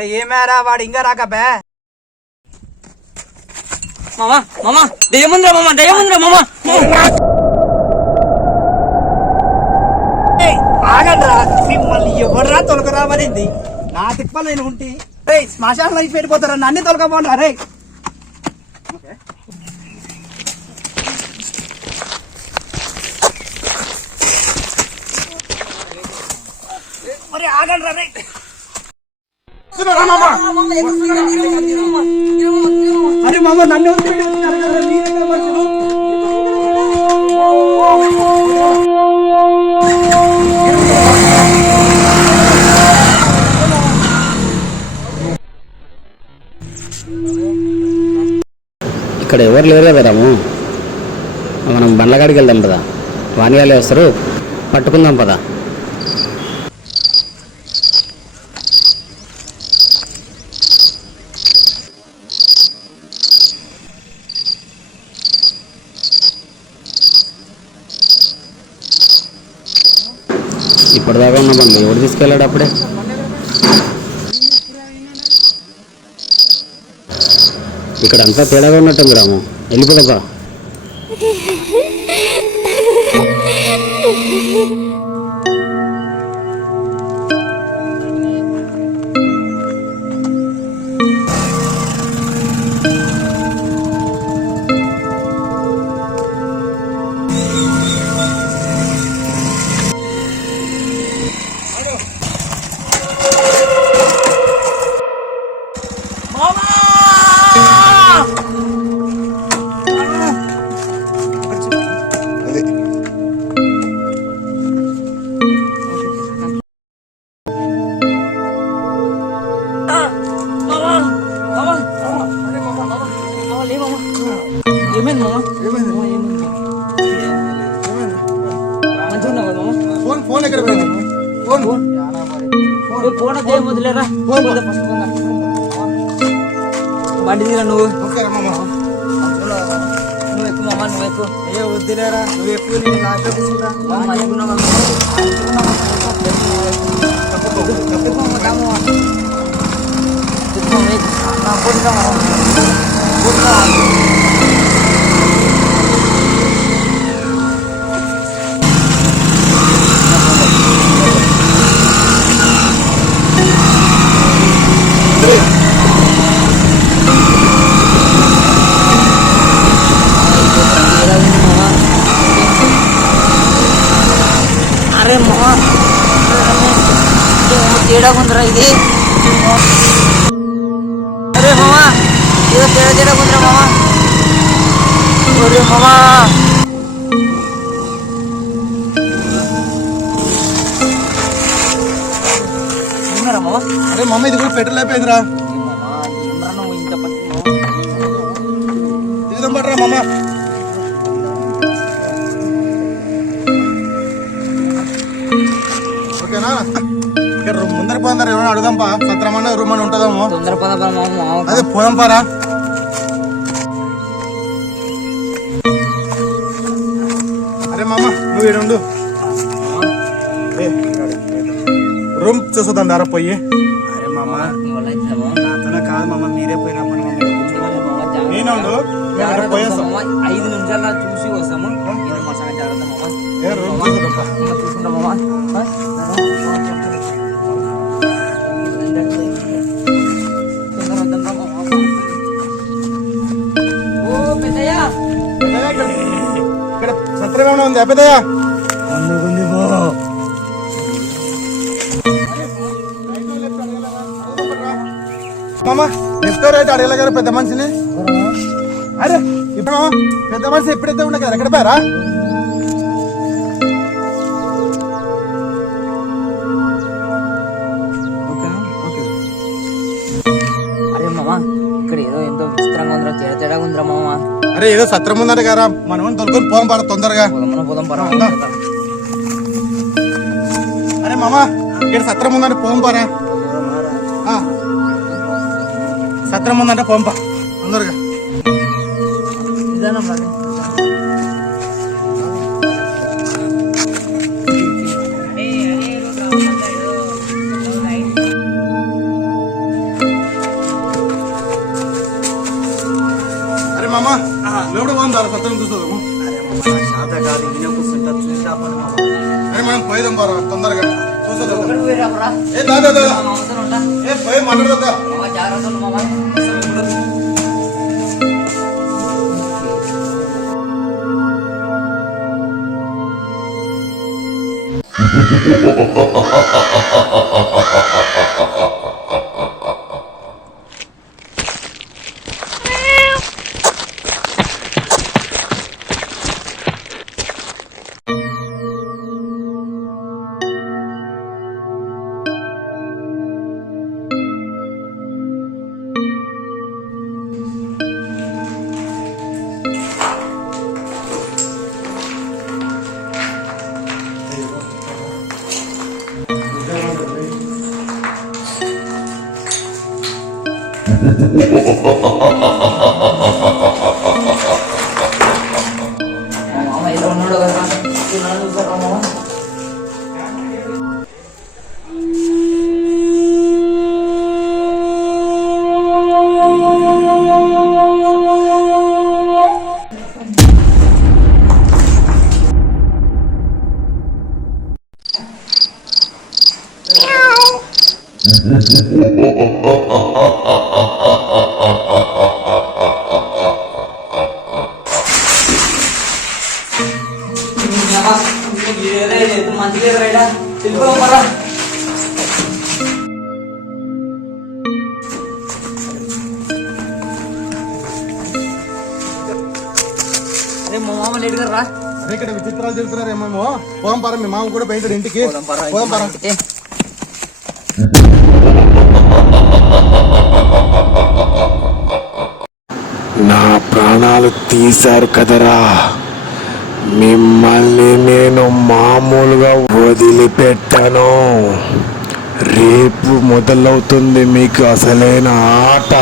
అరే ఏమేరా వాడు ఇంకా రాకబే మామా మామా దయ్యముంద్రా మామా దయ్యముంద్రా మామా ఆగండ్రా మిమ్మల్ని ఎవడరా తొలకరామనింది నా తిప్పలు నేను ఉంటే రే శ్మశాన లైఫ్ వెళ్ళిపోతారా నన్ను తొలకపోండి రే మరి ఆగండ్రా రే అరే మామ నన్ను ఇక్కడ ఎవరు లేరు కదా రాము, మనం బండ్లగాడికి వెళ్దాం పదా, వాణిగాలే వస్తారు పట్టుకుందాం పదా. ఇప్పటిదాకా ఉన్న బండ్లు ఎవరు తీసుకెళ్ళాడు అప్పుడే? ఇక్కడ అంతా తేడాగా ఉన్నట్టుంది రాము, వెళ్ళిపోదా. బండి తీరా నువ్వు నువ్వు ఎక్కువ మామ నువ్వు ఎక్కువ ఏ వద్దులేరా నువ్వు ఎక్కువ నేను లాస్ట్ అరే మామా తేడా ఉందిరా ఇది. అరే మామా ఏదో తేడా ఉందిరా మామా. ఒరే మామా ఏమరా మామా? అరే మమ్మ ఇది కూడా పెట్రోల్ అయిపోయిందిరా. ఏమరా నువ్వు ఇంత దిగుదాం పడరా మమ్మ. ఓకేనా ఇక్కడ ముందర పోందరు ఏమైనా అడుగుదాంపా, సత్రమన్న రూమ్ అని ఉంటుందేమో. తొందర పద అదే పోదాం పారా. అరే మామ నువ్వు ఈడుండు, రూమ్ చూసుదాం దారా పోయి. అరే మామ నాతోనే కాదు మామ, మీరే పోయినప్పుడు నేను పోయేస్తాం. 5 నిమిషాల్లో చూసి వస్తాము. చూసుకుంటాం మామ. ఇక్కడ సత్రమేమన్నా ఉంది పెద్దయ్యా? మామ లెఫ్ట్ రైట్ అడగలేగారు పెద్ద మనిషిని. అరే ఇప్పుడు పెద్ద మనిషి ఎప్పుడైతే ఉండే కదా ఎక్కడ పోయారా? అరే మామ ఇక్కడ ఏదో ఎంతో విచిత్రంగా ఉందిరా, తేడా ఉందిరా మామ. అరే ఏదో సత్రం ఉందంట కదా, మనం తొలుకొని పోం పడ తొందరగా. పోదాం పరా. అరే మామ ఇక్కడ సత్రం ఉందంటే పోం పరా. సత్రం ఉందంటే పోంప తొందరగా. మామ లోపల పోదాం దాని కొత్త చూస్తాము. శాత కాదు ఇంట్లో కూర్చుంటా చూసి రాపండి మామ. అరే మనం పోయిదాం బారా తొందరగా చూసేద్దాం. ఒకటి పోయి రాపరా. ఏ దాదా దాదా మామ అవసరం ఉంటా. ఏ పోయి మాట్లాడదా మామ జాగ్రత్త ఉండు మామ. మామ ఇలా ఉన్నాడు కదా ఇలా చూసారా మామ. మంచిగా ఎదురైడా తెలిపోమరా. అరే మా మామ లేట్ గా రా. అరే ఇక్కడ విచిత్రాలు చెబుతున్నారేమో. పోదాం పారా, మీ మామ కూడా పోయింటాడు ఇంటికి. పోదాం పరా. పోదాం పారా. ఏ, నా ప్రాణాలు తీశారు కదరా, మిమ్మల్ని నేను మామూలుగా వదిలిపెట్టాను. రేపు మొదలవుతుంది మీకు అసలైన ఆట.